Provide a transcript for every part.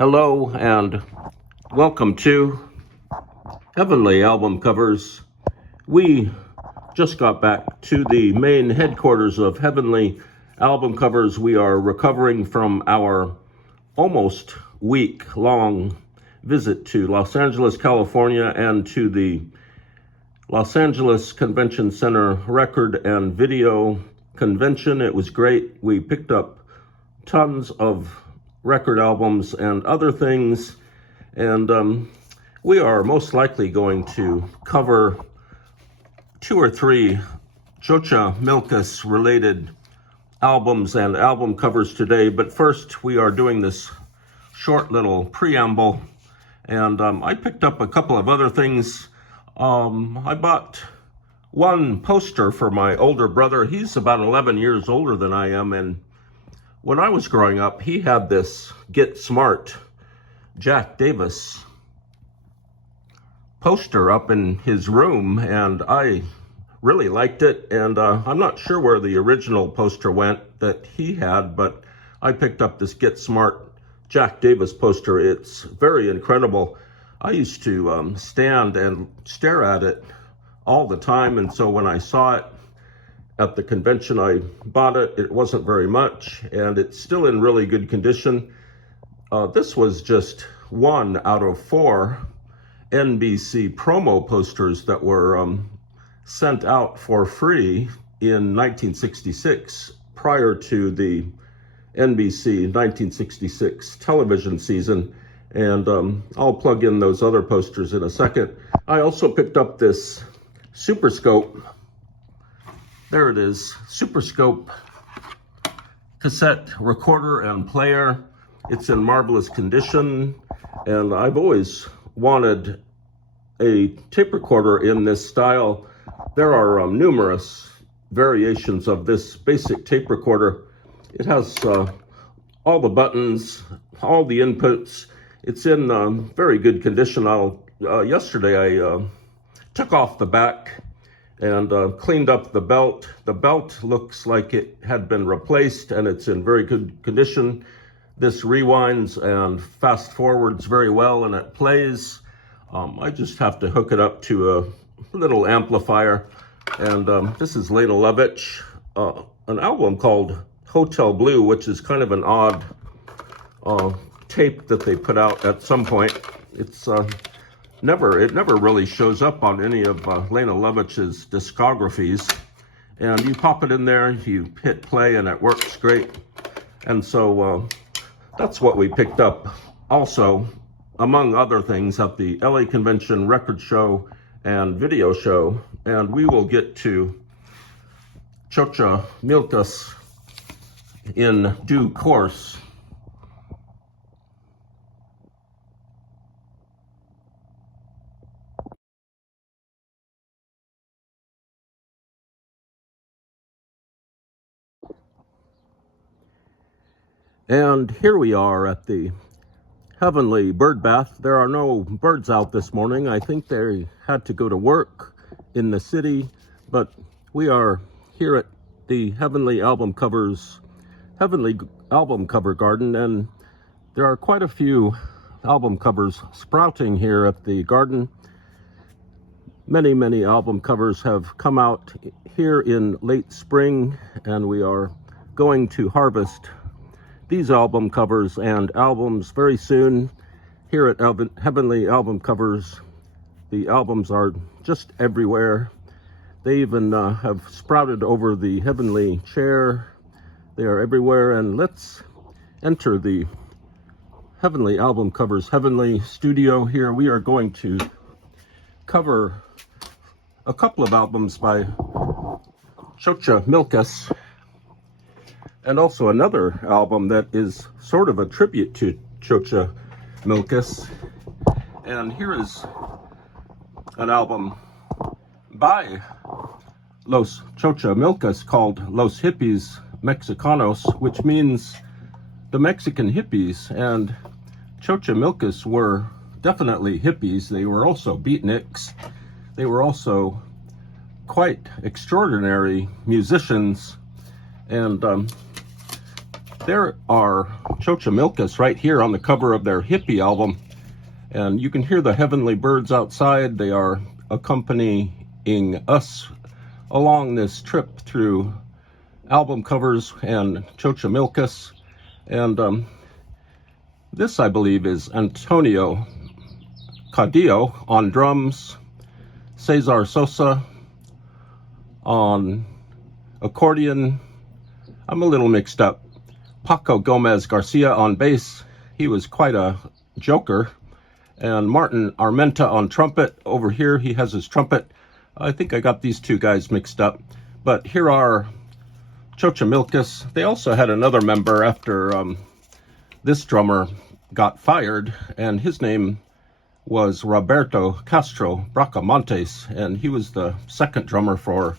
Hello and welcome to Heavenly Album Covers. We just got back to the main headquarters of Heavenly Album Covers. We are recovering from our almost week-long visit to Los Angeles, California, and to the Los Angeles Convention Center Record and Video Convention. It was great. We picked up tons of record albums and other things, and we are most likely going to cover 2 or 3 XOCHIMILCAS related albums and album covers today. But first, we are doing this short little preamble, and I picked up a couple of other things. I bought one poster for my older brother. He's about 11 years older than I am, and when I was growing up, he had this Get Smart Jack Davis poster up in his room, and I really liked it. And I'm not sure where the original poster went that he had, but I picked up this Get Smart Jack Davis poster. It's very incredible. I used to stand and stare at it all the time, and so when I saw it at the convention, I bought it. It wasn't very much, and it's still in really good condition. This was just 1 out of 4 NBC promo posters that were sent out for free in 1966, prior to the NBC 1966 television season. And I'll plug in those other posters in a second. I also picked up this Super Scope. There it is, Super Scope cassette recorder and player. It's in marvelous condition, and I've always wanted a tape recorder in this style. There are numerous variations of this basic tape recorder. It has all the buttons, all the inputs. It's in very good condition. Yesterday I took off the back and cleaned up the belt. The belt looks like it had been replaced, and it's in very good condition. This rewinds and fast forwards very well, and it plays. I just have to hook it up to a little amplifier. And this is Lena Lovitch, an album called Hotel Blue, which is kind of an odd tape that they put out at some point. It's it never really shows up on any of Lena Lovitch's discographies. And you pop it in there, you hit play, and it works great. And so that's what we picked up. Also, among other things, at the LA Convention Record Show and Video Show. And we will get to XOCHIMILCAS in due course. And here we are at the Heavenly Bird Bath. There are no birds out this morning. I think they had to go to work in the city, but we are here at the Heavenly Album Cover Garden, and there are quite a few album covers sprouting here at the garden. Many album covers have come out here in late spring, and we are going to harvest these album covers and albums very soon here at Heavenly Album Covers. The albums are just everywhere. They even have sprouted over the Heavenly chair. They are everywhere. And let's enter the Heavenly Album Covers Heavenly studio here. We are going to cover a couple of albums by XOCHIMILCAS, and also another album that is sort of a tribute to XOCHIMILCAS. And here is an album by Los XOCHIMILCAS called Los Hippies Mexicanos, which means the Mexican hippies. And XOCHIMILCAS were definitely hippies. They were also beatniks. They were also quite extraordinary musicians. And there are XOCHIMILCAS right here on the cover of their hippie album. And you can hear the heavenly birds outside. They are accompanying us along this trip through album covers and XOCHIMILCAS. And this, I believe, is Antonio Cadillo on drums, Cesar Sosa on accordion. I'm a little mixed up. Paco Gomez Garcia on bass. He was quite a joker. And Martin Armenta on trumpet. Over here, he has his trumpet. I think I got these two guys mixed up. But here are XOCHIMILCAS. They also had another member after this drummer got fired, and his name was Roberto Castro Bracamontes, and he was the second drummer for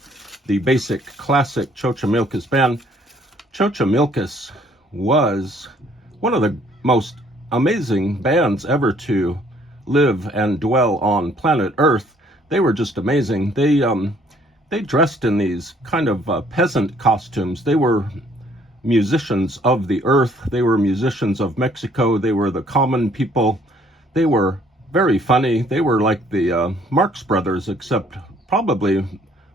the basic classic XOCHIMILCAS band. XOCHIMILCAS was one of the most amazing bands ever to live and dwell on planet Earth. They were just amazing. They dressed in these kind of peasant costumes. They were musicians of the earth. They were musicians of Mexico. They were the common people. They were very funny. They were like the Marx Brothers, except probably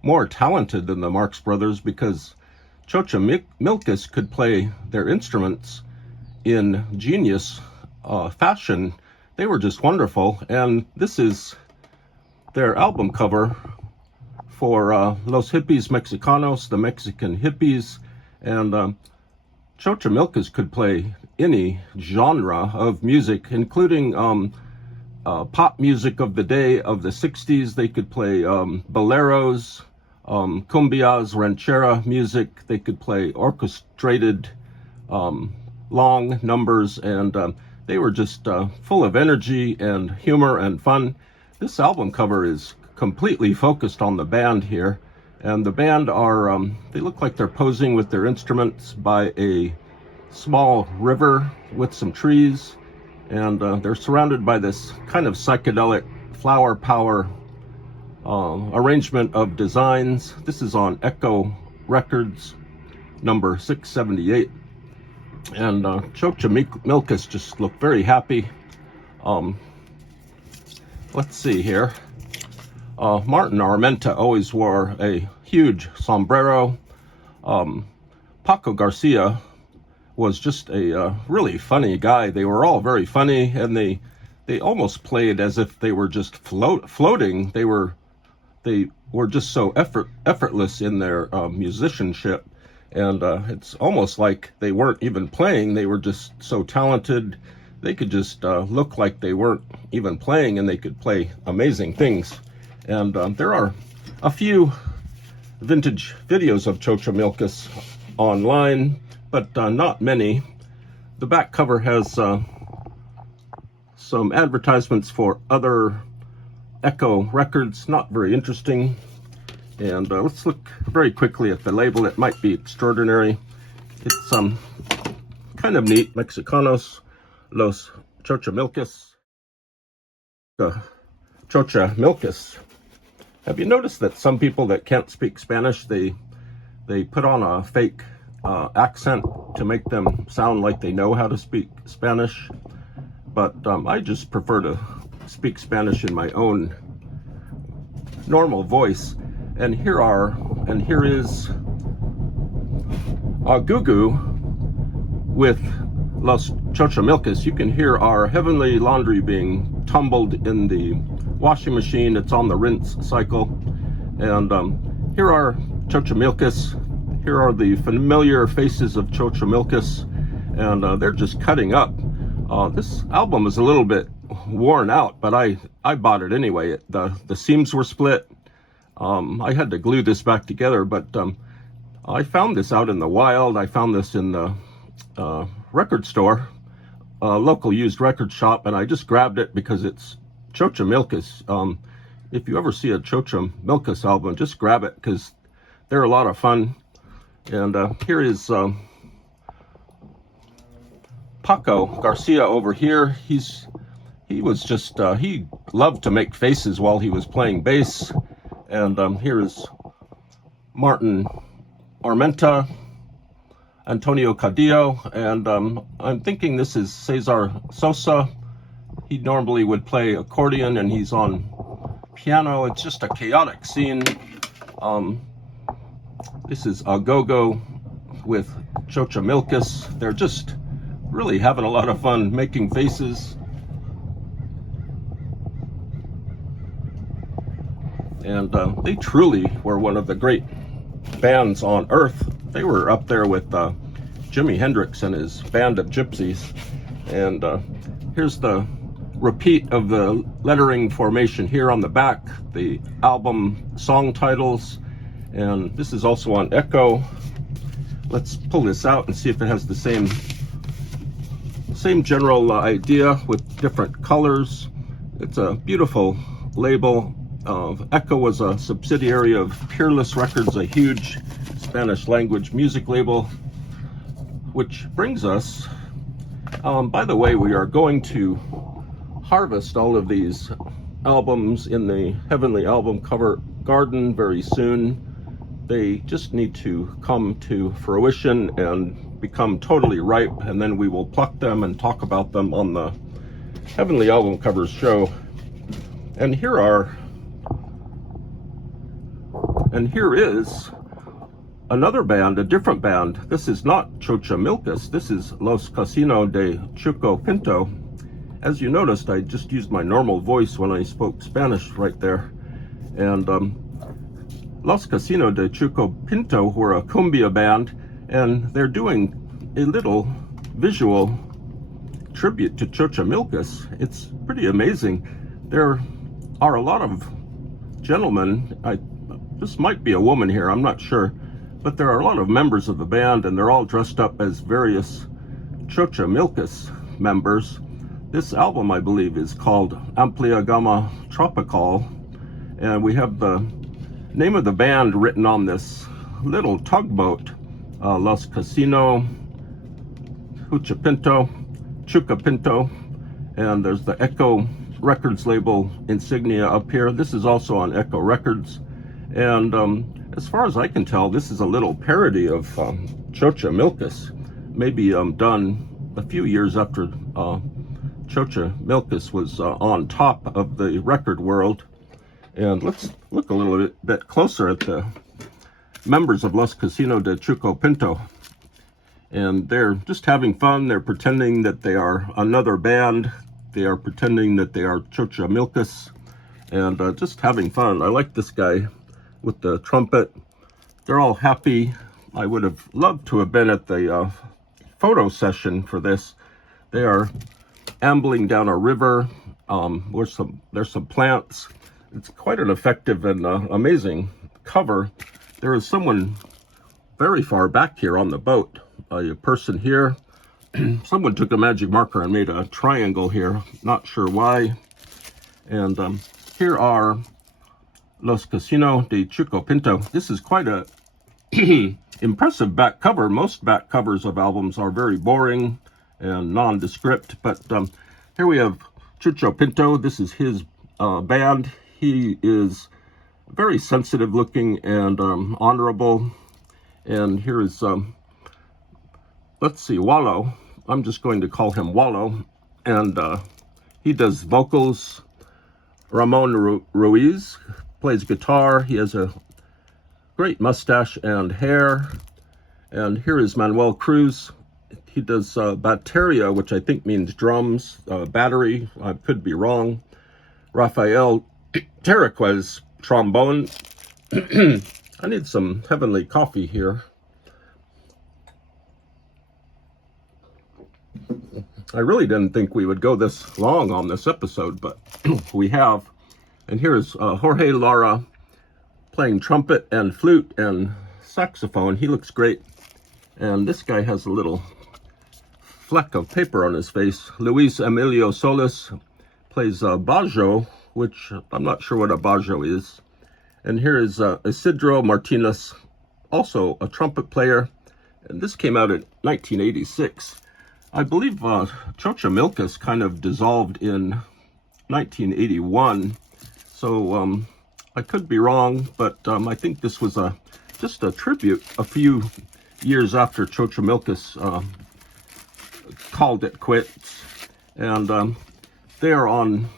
more talented than the Marx Brothers, because XOCHIMILCAS could play their instruments in genius fashion. They were just wonderful. And this is their album cover for Los Hippies Mexicanos, the Mexican hippies. And XOCHIMILCAS could play any genre of music, including pop music of the day of the 60s. They could play boleros, cumbias, ranchera music. They could play orchestrated long numbers, and they were just full of energy and humor and fun. This album cover is completely focused on the band here, and the band are, they look like they're posing with their instruments by a small river with some trees, and they're surrounded by this kind of psychedelic flower power arrangement of designs. This is on Echo Records, number 678. And XOCHIMILCAS just look very happy. Let's see here. Martin Armenta always wore a huge sombrero. Paco Garcia was just a really funny guy. They were all very funny, and they almost played as if they were just floating. They were just so effortless in their musicianship. And it's almost like they weren't even playing. They were just so talented. They could just look like they weren't even playing, and they could play amazing things. And there are a few vintage videos of XOCHIMILCAS online, but not many. The back cover has some advertisements for other Echo Records, not very interesting. And let's look very quickly at the label. It might be extraordinary. It's kind of neat. Mexicanos, Los XOCHIMILCAS. XOCHIMILCAS. Have you noticed that some people that can't speak Spanish, they put on a fake accent to make them sound like they know how to speak Spanish? But I just prefer to speak Spanish in my own normal voice. And here is Gugu with Los XOCHIMILCAS. You can hear our heavenly laundry being tumbled in the washing machine. It's on the rinse cycle. And here are XOCHIMILCAS. Here are the familiar faces of XOCHIMILCAS, and they're just cutting up. This album is a little bit worn out, but I bought it anyway. The seams were split. I had to glue this back together, but I found this out in the wild. I found this in the record store, local used record shop, and I just grabbed it because it's XOCHIMILCAS. If you ever see a XOCHIMILCAS album, just grab it because they're a lot of fun. And here is Paco Garcia over here. He was just, he loved to make faces while he was playing bass. And here is Martin Armenta. Antonio Cadillo, and I'm thinking this is Cesar Sosa. He normally would play accordion, and he's on piano. It's just a chaotic scene. This is a go-go with XOCHIMILCAS. They're just really having a lot of fun making faces. And they truly were one of the great bands on earth. They were up there with Jimi Hendrix and his band of gypsies. And here's the repeat of the lettering formation here on the back, the album song titles, and this is also on Echo. Let's pull this out and see if it has the same general idea with different colors. It's a beautiful label. Echo was a subsidiary of Peerless Records, a huge Spanish language music label, which brings us, by the way, we are going to harvest all of these albums in the Heavenly Album Cover Garden very soon. They just need to come to fruition and become totally ripe, and then we will pluck them and talk about them on the Heavenly Album Covers show. And here is another band, a different band. This is not XOCHIMILCAS. This is Los Kassino de Chucho Pinto. As you noticed, I just used my normal voice when I spoke Spanish right there. And Los Kassino de Chucho Pinto were a cumbia band, and they're doing a little visual tribute to XOCHIMILCAS. It's pretty amazing. There are a lot of gentlemen, this might be a woman here, I'm not sure, but there are a lot of members of the band, and they're all dressed up as various XOCHIMILCAS members. This album, I believe, is called Amplia Gama Tropical, and we have the name of the band written on this little tugboat, Los Kassino Chucho Pinto, and there's the Echo Records label insignia up here. This is also on Echo Records, and as far as I can tell, this is a little parody of XOCHIMILCAS, maybe done a few years after XOCHIMILCAS was on top of the record world. And let's look a little bit closer at the members of Los Kassino de Chucho Pinto. And they're just having fun. They're pretending that they are another band. They are pretending that they are XOCHIMILCAS, and just having fun. I like this guy with the trumpet. They're all happy. I would have loved to have been at the photo session for this. They are ambling down a river. There's some plants. It's quite an effective and amazing cover. There is someone very far back here on the boat, a person here. Someone took a magic marker and made a triangle here, not sure why. And here are Los Kassino de Chucho Pinto. This is quite a impressive back cover. Most back covers of albums are very boring and nondescript, but here we have Chucho Pinto. This is his band. He is very sensitive looking and honorable. And here is, let's see, Wallo. I'm just going to call him Wallo. And he does vocals. Ramon Ruiz plays guitar. He has a great mustache and hair. And here is Manuel Cruz. He does bateria, which I think means drums, battery. I could be wrong. Rafael Terraquez, trombone. I need some heavenly coffee here. I really didn't think we would go this long on this episode, but we have. And here's Jorge Lara playing trumpet and flute and saxophone. He looks great. And this guy has a little fleck of paper on his face. Luis Emilio Solis plays bajo, which I'm not sure what a bajo is. And here is Isidro Martinez, also a trumpet player. And this came out in 1986. I believe XOCHIMILCAS kind of dissolved in 1981. So I could be wrong, but I think this was just a tribute. A few years after XOCHIMILCAS called it quits. And they are on,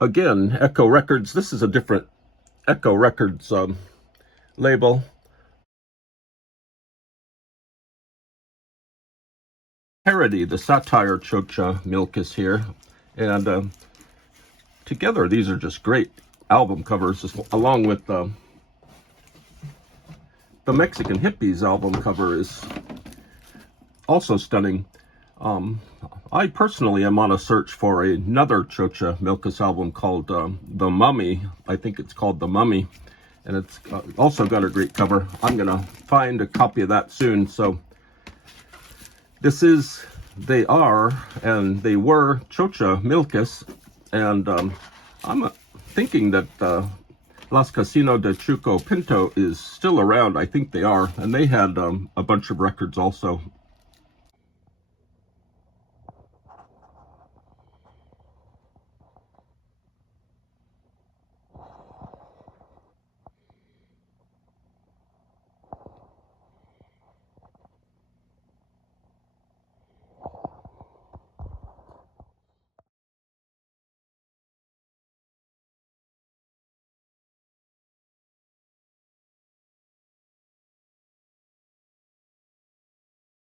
again, Echo Records. This is a different Echo Records label. Parody, the satire XOCHIMILCAS here. And together, these are just great album covers, along with the Mexican Hippies album cover is also stunning. I personally am on a search for another XOCHIMILCAS album called The Mummy. I think it's called The Mummy, and it's also got a great cover. I'm gonna find a copy of that soon. So they were XOCHIMILCAS, and I'm thinking that Las Kassino de Chucho Pinto is still around. I think they are, and they had a bunch of records also.